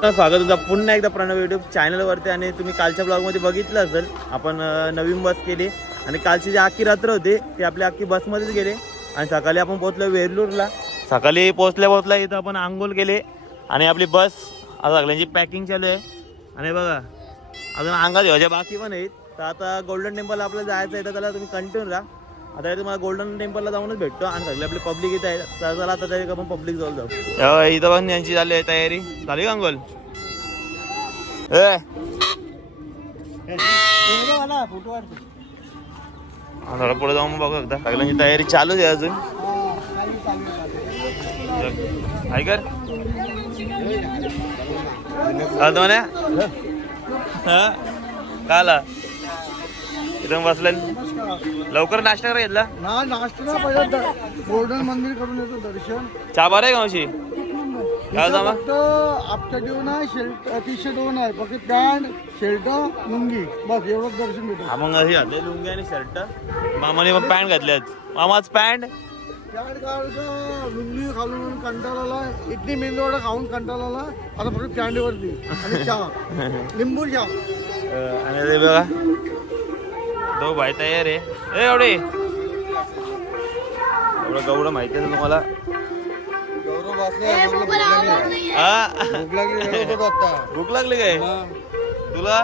स्वागत तुमचा पुन्हा एकदा प्रणव युट्यूब चॅनलवरती आणि तुम्ही कालच्या ब्लॉगमध्ये बघितलं असेल आपण नवीन बस केली. आणि कालची जी अख्खी रात्र होती ती आपली अख्खी बसमध्येच गेले. आणि सकाळी आपण पोहोचलो वेरलूरला सकाळी पोहोचल्या पोहोचल्या इथं आपण आंघोळ केले. आणि आपली बस आता सगळ्यांची पॅकिंग चालू आहे. आणि बघा अजून अंगात घ्यायच्या बाकी पण आहेत. तर आता गोल्डन टेम्पल आपल्याला जायचं आहे तर त्याला तुम्ही कंटिन्यू राहा आता तुम्हाला गोल्डन टेम्पलला जाऊनच भेटतो. आणि सगळे आपले पब्लिक इथे आहे चला आता त्याच्या आपण पब्लिक जवळ जाऊ. इथं पण यांची झाली आहे तयारी. झाली का अंगोल ए. थोडं पुढे जाऊन बघू एकदा. सगळ्यांची तयारी चालूच आहे अजून. ऐकर चालतो हा? काला इथं बसलं लवकर नाश्ता करा घेतला ना नाश्ता ना पहिलं द- गोल्डन मंदिर करून येतो दर्शन. चहा बरं आहे का मावशी? काय जामा फक्त आपच्या देऊन आहे शर्ट टी शर्ट दोन आहे. फक्त पॅन्ट शर्ट लुंगी. बस एवढंच दर्शन भेटतो हा मग घातले लुंगी आणि शर्ट मामाने मग पॅन्ट घातल्यात. मामाच पॅन्ट? पॅन्ट काढलं लुंगी घालून कंटाळाला इडली मेंदूवडा खाऊन कंटाळाला आता फक्त पॅन्टवरती आणि चहा. लिंबू चहा. आणि ते बघा. तो भाई तयार आहे ए एवढे। एवढं गवढं माहिती आहे तुम्हाला? हा? भूक लागली काय? तुला?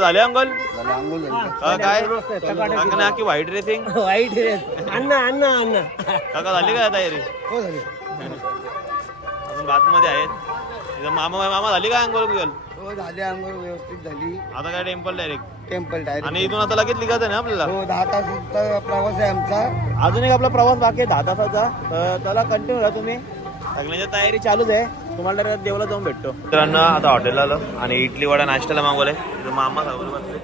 झाले अंकल हा, काय? काका ना की व्हाईट ड्रेसिंग वाईट रे अण्णा अण्णा अण्णा. काका झाली का तयारी? हो झाली. अजून बात मध्ये आहेत. इथं मामा मामा झाली का अंकल बिगल हो झाली अंघोळ व्यवस्थित झाली. आता काय टेम्पल डायरेक्ट टेम्पल डायरेक्ट आणि इथून आता लगेच लिखायचं ना आपल्याला? हो दहा तासाचा प्रवास आहे आमचा. अजून एक आपला प्रवास बाकी आहे दहा तासाचा. तर त्याला कंटिन्यू राहा तुम्ही. सगळ्यांची तयारी चालूच आहे. तुम्हाला देवाला जाऊन भेटतो. मित्रांनो आता हॉटेलला आलो आणि इडली वडा नाश्त्याला मागवलाय. तिथं मामा खाऊ बसले.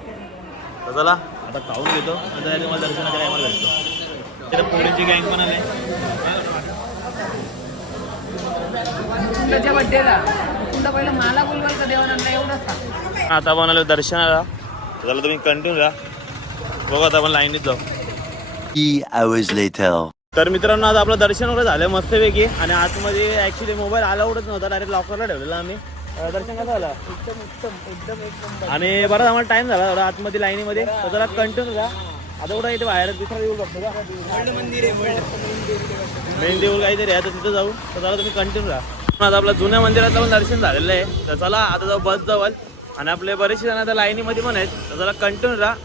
तर चला आता खाऊन घेतो. नंतर तुम्हाला दर्शनाच्या टायमाला भेटतो. तिथं पोरीची गँग पण आले मुकुंदाच्या बड्डेला मुकुंदा पहिलं मला बोलवाल का देवानंद एवढंच सांग. आता आपण आलो दर्शनाला. तर चला तुम्ही कंटिन्यू राहा बघू आता आपण लाईनीत जाऊ. Three hours later. तर मित्रांनो आता आपलं दर्शन वगैरे झालं मस्तपैकी. आणि आतमध्ये ॲक्च्युली मोबाईल अलाउडच नव्हता. डायरेक्ट लॉकरला ठेवलेला आम्ही. अं, दर्शन कसं झालं? एकदम उत्तम एकदम एक नंबर आणि बरं आम्हाला टाइम झाला एवढा आतमध्ये लाईनीमध्ये तर जरा कंटिन्यू राहा आता कुठं इथे बाहेर दुसरा येऊ बघतो का मेन देऊळ काहीतरी आहे तर तिथं जाऊ तर जरा तुम्ही कंटिन्यू राहा आता आपलं जुन्या मंदिरातलं पण दर्शन झालेलं आहे तर चला आता जाऊ बस जवळ आणि आपले बरेचसे जण आता लाईनीमध्ये पण आहेत तर जरा कंटिन्यू राहा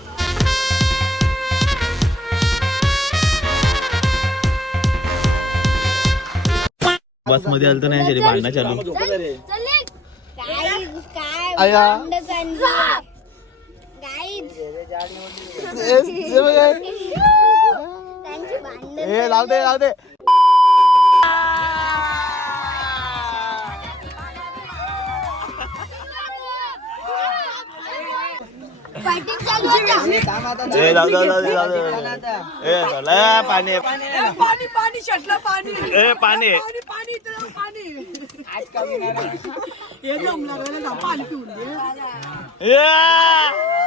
बसमध्ये आलं तर नाही भांडणं चालू ए लाव दे लाव दे ए जाऊ जाऊ जाऊ जाऊ. ए चला पाणी पाणी पाणी शटलं पाणी ए पाणी पाणी पाणी इथं पाणी हे जमलं गेलं जा पाणी पिऊन दे ए!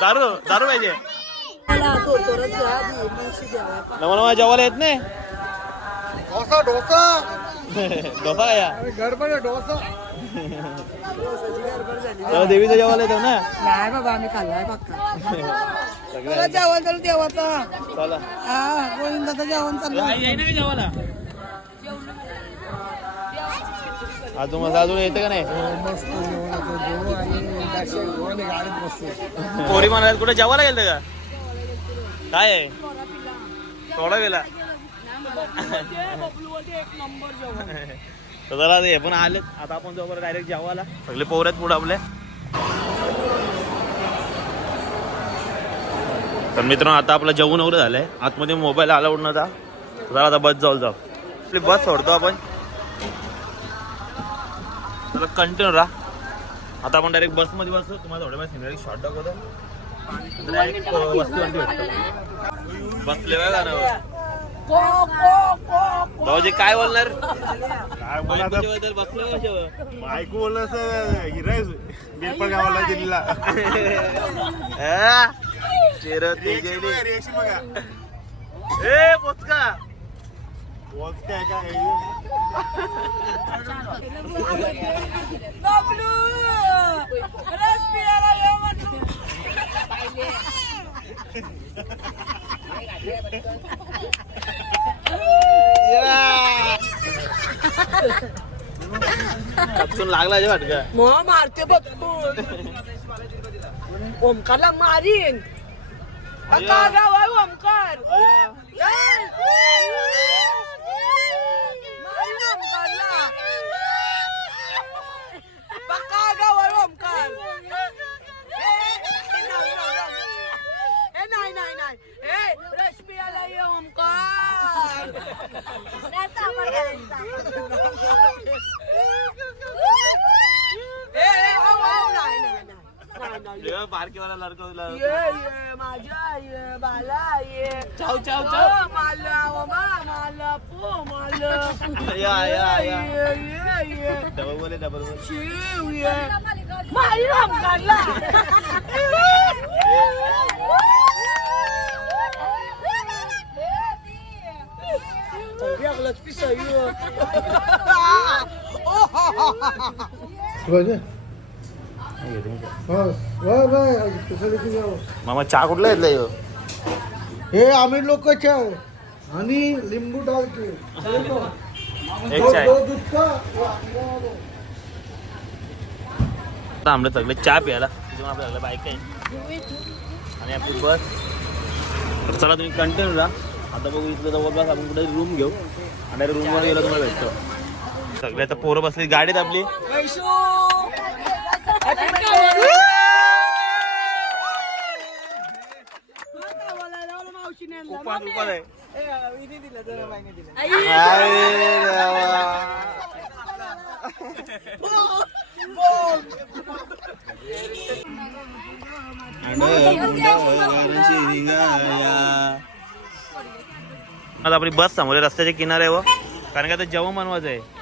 दारू दारू पाहिजे. नवा जेवायला येत नाही? डोसा डोसा. डोसा काय गडबड डोसा. तेव्हा देवीचं जेवायला येतो ना? नाही बाबा आम्ही खाल्लाय तुला जेवण चालू देवाचा चला. हा गोविंदाचं जेवण चाललं अजून अजून येतं का नाही? पोरी म्हणाला कुठे जेवायला गेलं का? काय आहे? थोडा गेला. तर जरा हे पण आले. आता आपण जाऊ बरं डायरेक्ट जेवायला सगळे पोर आहेत पुढे आपले. तर मित्रांनो आता आपलं जेवण वगैरे झालंय. आतमध्ये मोबाईल अलाउड नव्हता जरा आता बस जाऊ जाऊ. आपली बस सोडतो आपण. कंटिन्यू राहा. आता आपण डायरेक्ट बसमध्ये बसतो तुम्हाला थोड्या वेळ सिनेरी शॉर्ट दाखवतो. डायरेक्ट वस्तू आणतो बसले बघा ना भाऊजी काय बोलणार? काय बोला आता बायकोच्या बद्दल बसले कशावर बायको बोललं असं हिरायच बेलपण गावाला दिल्लीला चिरत रिएक्शन बघा ए पोचका वॉच काय काय टपकन लागला जे वाटका मग मारते बघून ओमकारला मारीन का गाव आहे ओमकार चल. मारीन ओमकारला पक्का गाव आहे ओमकार ए, ए, नाही, नाही, नाही. ए, नाही नाही नाही ए रश्मी आला ये ओमकार ए, ए, आव, आव, नाही, नाही, नाही. नाही, नाही. बारकेवाला लडकवला ये ये माझ्या ये बाला ये चाव चाव चाव माला ओमा माला पो माला या, या, या. ये ये ये डबल बोले डबल बोले शिव ये मारी राम काढला बस बस बस मामा चहा कुठला घेतला ह्यो? हे आम्ही लोक चाय आणि लिंबू डालते एक दो- चाय दो दूध का आता आमलं सगळे चहा प्यायला. तिथून बाईक आहे आणि आपली बस. तर चला तुम्ही कंटिन्यू राहा आता बघू इथलं जवळपास आपण कुठे रूम घेऊ. आणि रूममध्ये गेलो तुम्हाला भेटतो. सगळे आता पोरं बसली गाडीत आपली. आता आपली बस समोर आहे, रस्त्याच्या किनाऱ्यावर. कारण का आता जेवण बनवायचं आहे.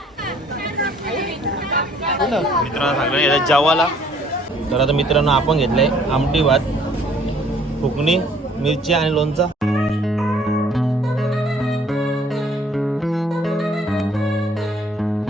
मित्रांनो सांगलं याला जेवाला. तर आता मित्रांनो आपण घेतलंय आमटी भात फुकणी मिरची आणि लोणचा.